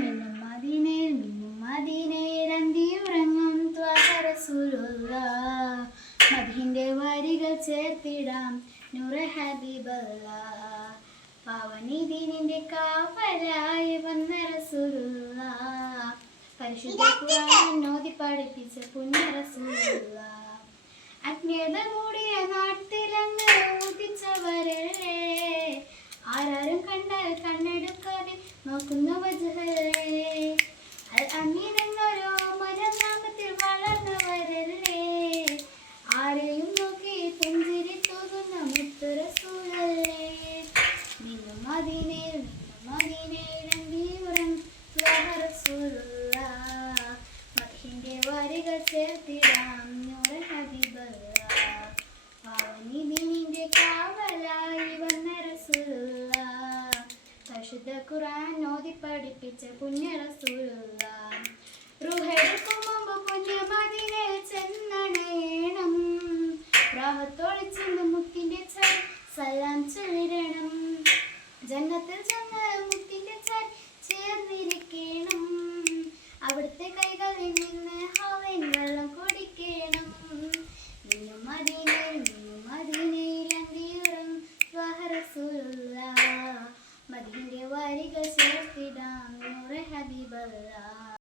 മിന്നും മദീനയിൽ അന്തിയുറങ്ങും ത്വാഹ റസൂലുള്ളാഹ്. മദീന്റെ വരികൾ ചേർത്തിടാം നൂറെ ഹബീബല്ലാഹ്. പാവനിദീനിന്റെ കാവലായി വന്ന റസൂലുള്ളാഹ്. പരിശുദ്ധ ഖുർആൻ ഓതി പഠിപ്പിച്ച പുണ്യ റസൂലുള്ളാഹ്. അജ്ഞത മൂടിയ നാട്ടിലങ്ങ് ഉദിച്ചവരല്ലേ, ആരാരും കണ്ടാൽ കണ്ണെടുക്കാതെ നോക്കുന്ന വജ്ഹല്ലേ. അൽ അമീൻ എന്നൊരു മനനാമത്തിൽ വളർന്നവരല്ലേ, ആരെയും നോക്കി പുഞ്ചിരി തൂകുന്ന മുത്ത് റസൂലല്ലേ. മിന്നും മദീനയിൽ അന്തിയുറങ്ങും ത്വാഹ റസൂലുള്ളാഹ്. മദീന്റെ വരികൾ ചേർത്തിടാം നൂറെ ഹബീബല്ലാഹ്. പാവനിദീനിന്റെ കാവലായി വന്ന റസൂലുള്ളാഹ്. പരിശുദ്ധ ഖുർആൻ ഓതി പഠിപ്പിച്ച പുണ്യ റസൂലുള്ളാഹ്. റൂഹെടുക്കും മുമ്പ് പുണ്യ മദീനയിൽ ചെന്നണയണം, റാഹത്തോടെ ചെന്ന് മുത്തിന്റെ സലാം ചൊല്ലി